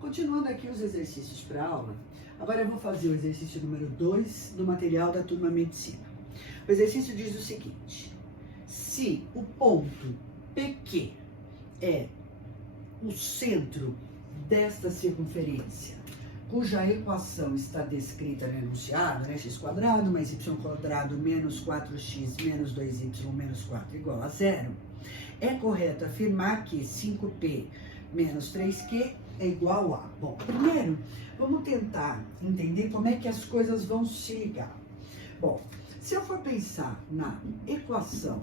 Continuando aqui os exercícios para aula, agora eu vou fazer o exercício número 2 do material da turma Medicina. O exercício diz o seguinte: se o ponto PQ é o centro desta circunferência, cuja equação está descrita no enunciado, né? X² mais y² menos 4x menos 2y menos 4 igual a 0, é correto afirmar que 5p menos 3q é igual a... Bom, primeiro, vamos tentar entender como é que as coisas vão se ligar. Bom, se eu for pensar na equação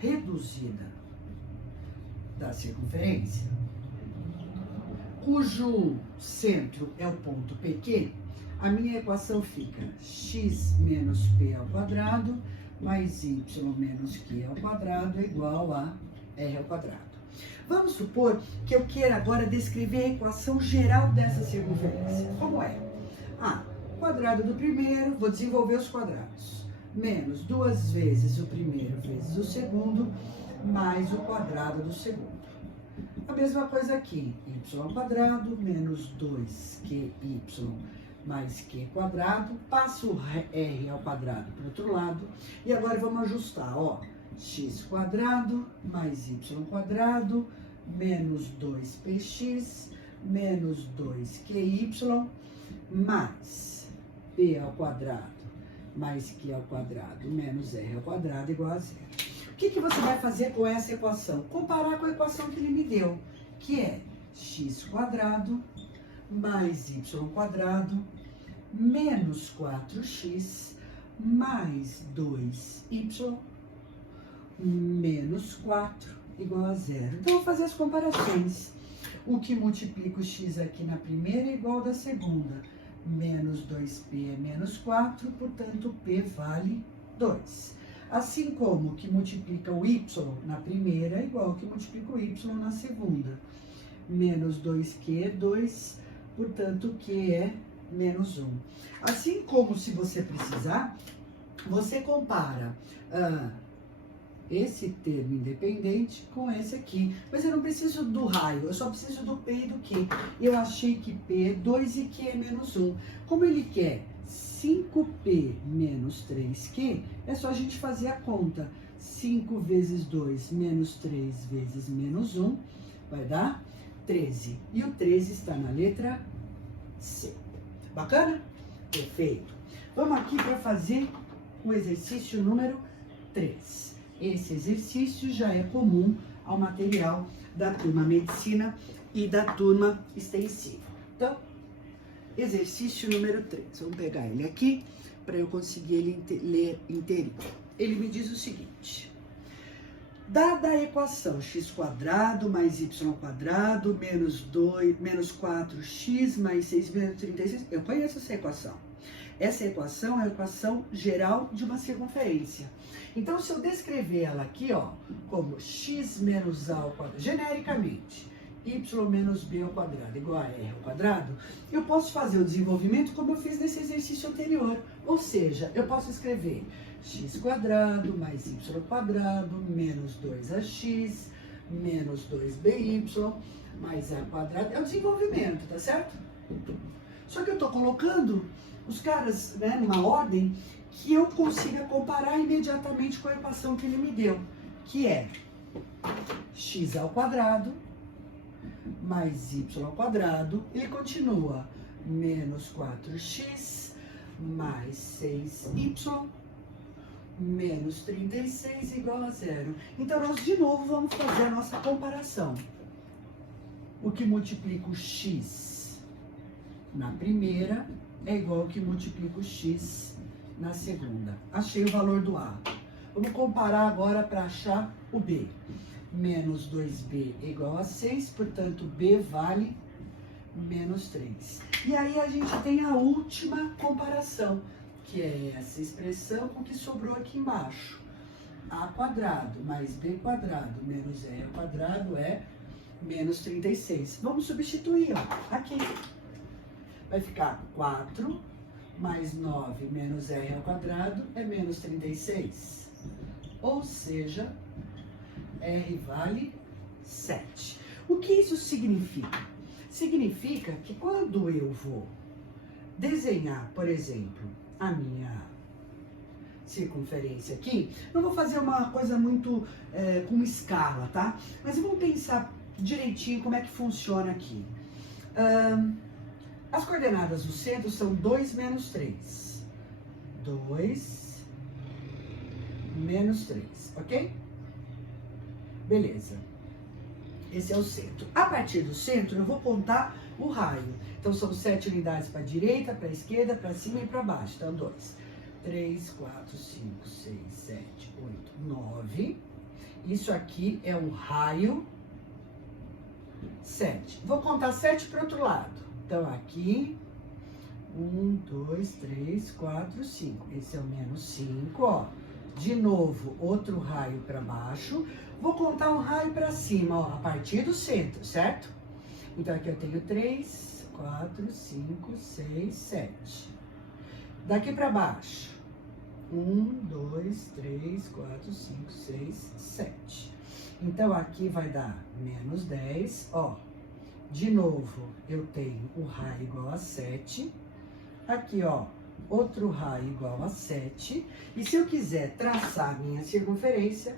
reduzida da circunferência, cujo centro é o ponto PQ, a minha equação fica x menos p ao quadrado mais y menos q ao quadrado é igual a r ao quadrado. Vamos supor que eu queira agora descrever a equação geral dessa circunferência. Como é? Quadrado do primeiro, vou desenvolver os quadrados. Menos 2 vezes o primeiro vezes o segundo, mais o quadrado do segundo. A mesma coisa aqui, y² menos 2qy mais q², passo r ao quadrado para o outro lado, e agora vamos ajustar, ó, x² mais y² menos 2px menos 2qy mais p² mais q² menos r² igual a 0. O que você vai fazer com essa equação? Comparar com a equação que ele me deu, que é x² mais y² menos 4x mais 2y menos 4 igual a 0. Então, eu vou fazer as comparações. O que multiplica o x aqui na primeira é igual ao da segunda. Menos 2p é menos 4, portanto, p vale 2. Assim como o que multiplica o y na primeira é igual ao que multiplica o y na segunda. Menos 2q é 2, portanto, q é menos 1. Assim como, se você precisar, você compara esse termo independente com esse aqui. Mas eu não preciso do raio, eu só preciso do p e do q. Eu achei que p é 2 e q é menos 1. Como ele quer 5p menos 3q, é só a gente fazer a conta. 5 vezes 2 menos 3 vezes menos 1 vai dar 13. E o 13 está na letra C. Bacana? Perfeito. Vamos aqui para fazer o exercício número 3. Esse exercício já é comum ao material da turma Medicina e da turma Extensiva. Então, exercício número 3. Vamos pegar ele aqui para eu conseguir ele ler inteirinho. Ele me diz o seguinte: dada a equação x² mais y² menos 4x mais 6 menos 36, eu conheço essa equação. Essa equação é a equação geral de uma circunferência. Então, se eu descrever ela aqui, ó, como x menos a ao quadrado, genericamente, y menos b ao quadrado igual a r ao quadrado, eu posso fazer o desenvolvimento como eu fiz nesse exercício anterior. Ou seja, eu posso escrever x² mais y² menos 2ax menos 2by mais a². É o desenvolvimento, tá certo? Só que eu estou colocando os caras, né, numa ordem que eu consiga comparar imediatamente com a equação que ele me deu, que é x² mais y², ele continua menos 4x mais 6y menos 36 igual a 0. Então, nós de novo vamos fazer a nossa comparação. O que multiplica o x na primeira é igual ao que multiplica o x na segunda. Achei o valor do A. Vamos comparar agora para achar o B. Menos 2b é igual a 6, portanto, B vale menos 3. E aí a gente tem a última comparação, que é essa expressão com o que sobrou aqui embaixo. A² mais b² menos r² é menos 36. Vamos substituir, ó, aqui. Vai ficar 4 mais 9 menos r² é menos 36. Ou seja, R vale 7. O que isso significa? Significa que quando eu vou desenhar, por exemplo, a minha circunferência aqui, não vou fazer uma coisa muito com escala, tá? Mas vamos pensar direitinho como é que funciona aqui. As coordenadas do centro são 2 menos 3. 2 menos 3, ok? Beleza. Esse é o centro. A partir do centro, eu vou contar o raio. Então, são 7 unidades para a direita, para a esquerda, para cima e para baixo. Então, 2, 3, 4, 5, 6, 7, 8, 9. Isso aqui é o raio 7. Vou contar 7 para o outro lado. Então, aqui, 1, 2, 3, 4, 5. Esse é o menos 5, ó. De novo, outro raio para baixo. Vou contar um raio para cima, ó, a partir do centro, certo? Então, aqui eu tenho 3, 4, 5, 6, 7. Daqui para baixo, 1, 2, 3, 4, 5, 6, 7. Então, aqui vai dar menos 10, ó. De novo, eu tenho o raio igual a 7. Aqui, ó, outro raio igual a 7. E se eu quiser traçar a minha circunferência,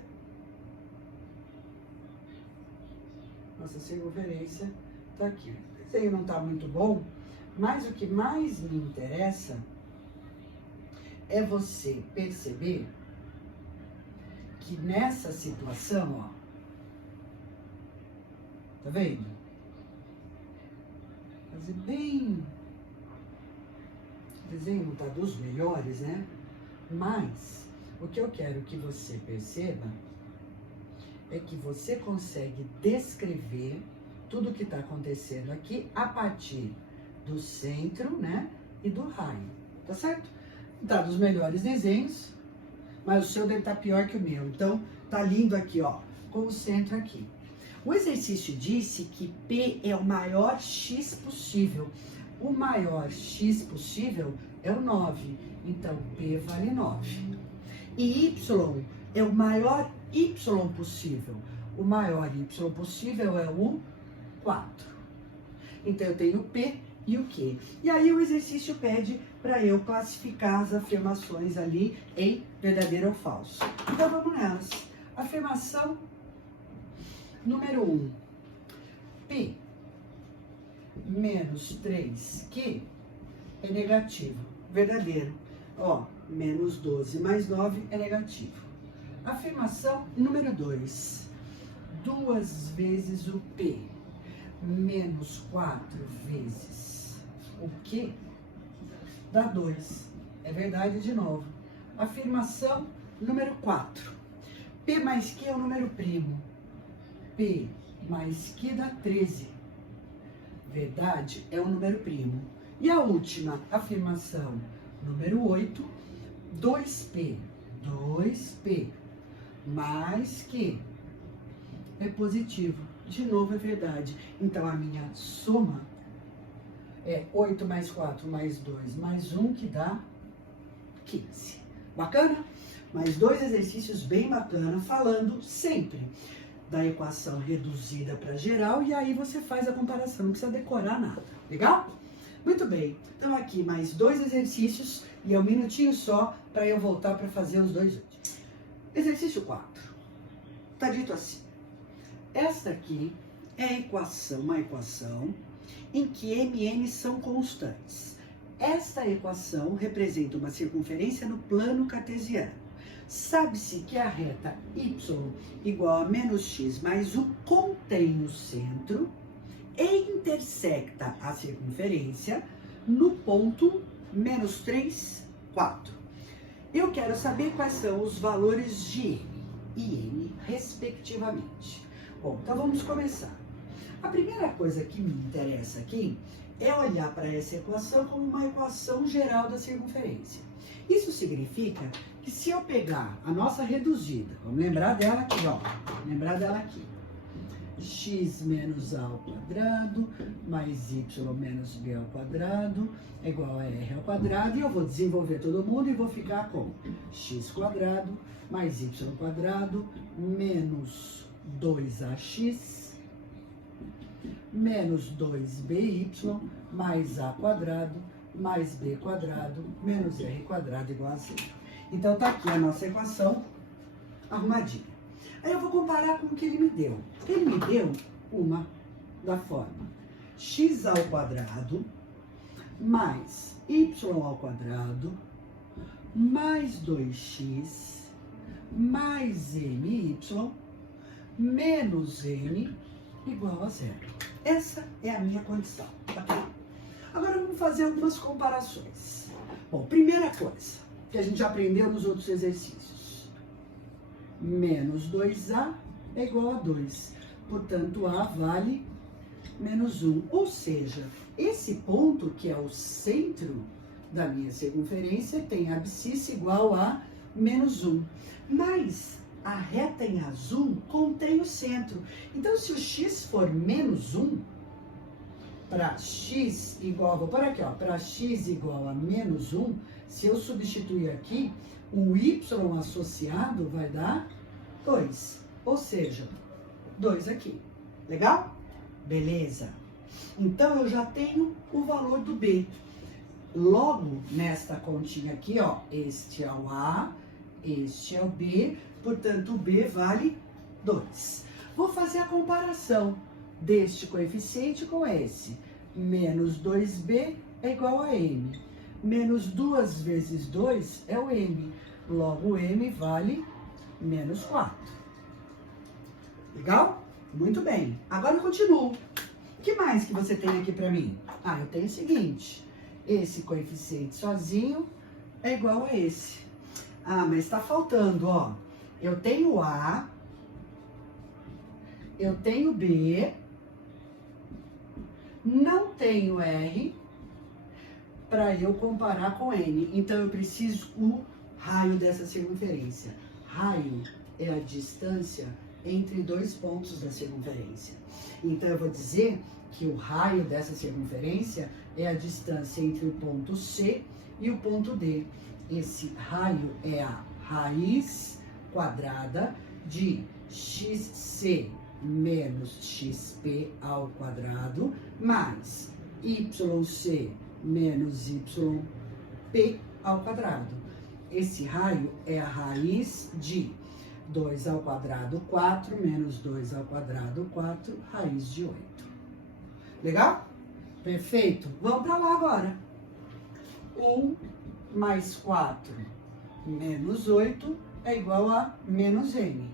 nossa circunferência tá aqui. O desenho não tá muito bom, mas o que mais me interessa é você perceber que nessa situação, ó, tá vendo? Fazer bem... O desenho não tá dos melhores, né? Mas o que eu quero que você perceba é que você consegue descrever tudo o que está acontecendo aqui a partir do centro, né? E do raio, tá certo? Tá dos melhores desenhos, mas o seu deve estar pior que o meu. Então, tá lindo aqui, ó, com o centro aqui. O exercício disse que P é o maior X possível. O maior X possível é o 9. Então, P vale 9. E Y é o maior Y possível. O maior Y possível é o 4. Então, eu tenho o P e o Q. E aí, o exercício pede para eu classificar as afirmações ali em verdadeiro ou falso. Então, vamos nelas. Afirmação número 1. P menos 3Q é negativo. Verdadeiro. Ó, menos 12 mais 9 é negativo. Afirmação número 2. 2 vezes o P menos 4 vezes o Q dá 2. É verdade de novo. Afirmação número 4. P mais Q é o número primo. P mais Q dá 13. Verdade é o número primo. E a última afirmação, número 8. 2P mais Q é positivo. De novo é verdade. Então, a minha soma é 8 mais 4 mais 2 mais 1, que dá 15. Bacana? Mais 2 exercícios bem bacana, falando sempre da equação reduzida para geral, e aí você faz a comparação, não precisa decorar nada. Legal? Muito bem. Então, aqui mais 2 exercícios, e é um minutinho só para eu voltar para fazer os 2 últimos. Exercício 4. Está dito assim. Esta aqui é uma equação em que m são constantes. Esta equação representa uma circunferência no plano cartesiano. Sabe-se que a reta y igual a menos x mais 1 contém o centro e intersecta a circunferência no ponto menos 3, 4. Eu quero saber quais são os valores de m e n, respectivamente. Bom, então vamos começar. A primeira coisa que me interessa aqui é olhar para essa equação como uma equação geral da circunferência. Isso significa que se eu pegar a nossa reduzida, vamos lembrar dela aqui, ó, x menos a ao quadrado mais y menos b ao quadrado é igual a r ao quadrado, e eu vou desenvolver todo mundo e vou ficar com x quadrado mais y quadrado menos 2ax menos 2by mais a quadrado mais b quadrado menos r quadrado igual a zero. Então, tá aqui a nossa equação arrumadinha. Aí eu vou comparar com o que ele me deu. Ele me deu uma da forma x ao quadrado mais y ao quadrado mais 2x mais my menos n igual a zero. Essa é a minha condição, ok? Agora vamos fazer algumas comparações. Bom, primeira coisa que a gente já aprendeu nos outros exercícios. Menos 2a é igual a 2. Portanto, a vale menos 1. Ou seja, esse ponto, que é o centro da minha circunferência, tem abscissa igual a menos 1. Mas a reta em azul contém o centro. Então, se o x for menos 1, para x igual, vou pôr aqui, ó, para x igual a menos 1, se eu substituir aqui, o y associado vai dar 2. Ou seja, 2 aqui. Legal? Beleza. Então, eu já tenho o valor do b. Logo, nesta continha aqui, ó, este é o a, este é o b, portanto, o b vale 2. Vou fazer a comparação deste coeficiente com esse. Menos 2b é igual a m. Menos 2 vezes 2 é o m. Logo, o m vale menos 4. Legal? Muito bem. Agora eu continuo. O que mais que você tem aqui para mim? Ah, eu tenho o seguinte. Esse coeficiente sozinho é igual a esse. Ah, mas está faltando, ó. Eu tenho a, eu tenho b, não tenho r, para eu comparar com n. Então, eu preciso o raio dessa circunferência. Raio é a distância entre dois pontos da circunferência. Então, eu vou dizer que o raio dessa circunferência é a distância entre o ponto C e o ponto D. Esse raio é a raiz quadrada de xc menos xp ao quadrado mais yc menos yp ao quadrado. Esse raio é a raiz de 2 ao quadrado 4 menos 2 ao quadrado 4, raiz de 8. Legal? Perfeito. Vamos para lá agora. 1 mais 4 menos 8 é igual a menos n.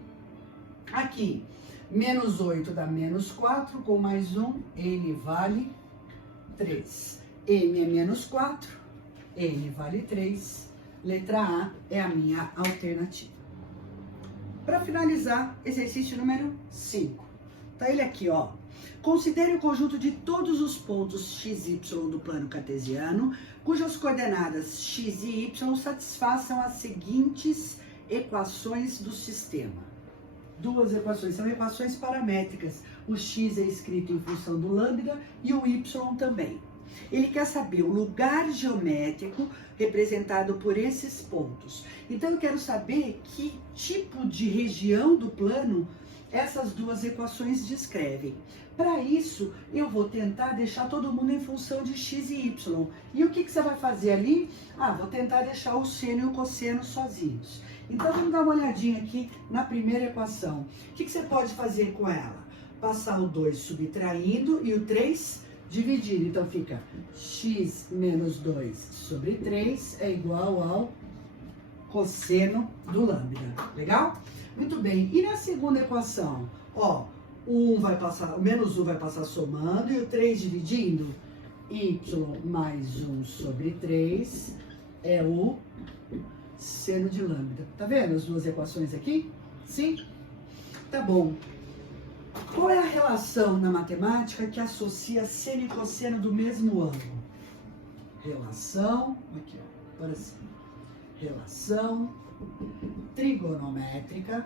Aqui, menos 8 dá menos 4, com mais 1, n vale 3. m é menos 4, n vale 3. Letra A é a minha alternativa. Para finalizar, exercício número 5. Tá ele aqui, ó. Considere o conjunto de todos os pontos x e y do plano cartesiano, cujas coordenadas x e y satisfaçam as seguintes equações do sistema. Duas equações, são equações paramétricas. O x é escrito em função do lambda e o y também. Ele quer saber o lugar geométrico representado por esses pontos. Então, eu quero saber que tipo de região do plano essas duas equações descrevem. Para isso, eu vou tentar deixar todo mundo em função de x e y. E o que você vai fazer ali? Ah, vou tentar deixar o seno e o cosseno sozinhos. Então, vamos dar uma olhadinha aqui na primeira equação. O que você pode fazer com ela? Passar o 2 subtraindo e o 3 dividindo. Então, fica x menos 2 sobre 3 é igual ao cosseno do lambda. Legal? Muito bem. E na segunda equação? Ó, o menos 1 vai passar somando e o 3 dividindo. Y mais 1 sobre 3 é o seno de lambda. Tá vendo as duas equações aqui? Sim? Tá bom. Qual é a relação na matemática que associa seno e cosseno do mesmo ângulo? Relação, aqui ó, para cima. Relação trigonométrica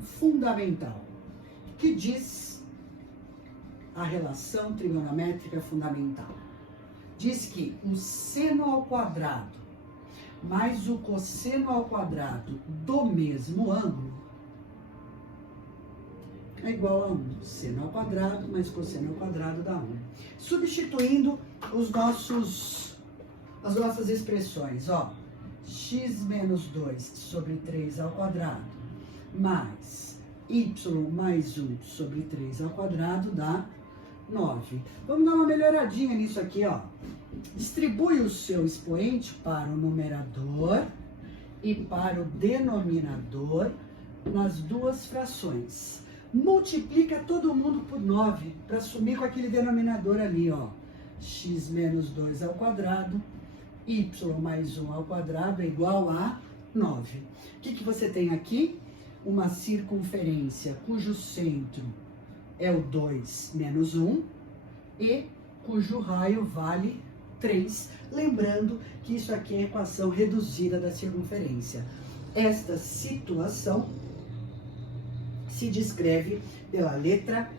fundamental. Que diz a relação trigonométrica fundamental? Diz que o seno ao quadrado mais o cosseno ao quadrado do mesmo ângulo é igual a 1. Seno ao quadrado mais cosseno ao quadrado dá 1. Substituindo as nossas expressões, ó. X menos 2 sobre 3 ao quadrado mais y mais 1 sobre 3 ao quadrado dá 9. Vamos dar uma melhoradinha nisso aqui, ó. Distribui o seu expoente para o numerador e para o denominador nas duas frações. Multiplica todo mundo por 9 para sumir com aquele denominador ali, ó. X menos 2 ao quadrado, y mais 1 ao quadrado é igual a 9. O que você tem aqui? Uma circunferência cujo centro é o 2 menos 1 e cujo raio vale 3. Lembrando que isso aqui é a equação reduzida da circunferência. Esta situação se descreve pela letra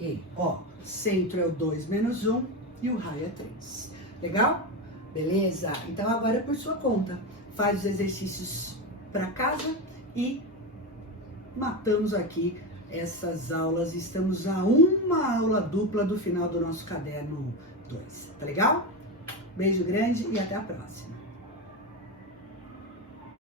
E. Ó, centro é o 2 menos 1 e o raio é 3. Legal? Beleza? Então agora é por sua conta. Faz os exercícios para casa e matamos aqui essas aulas. Estamos a uma aula dupla do final do nosso caderno 2. Tá legal? Beijo grande e até a próxima.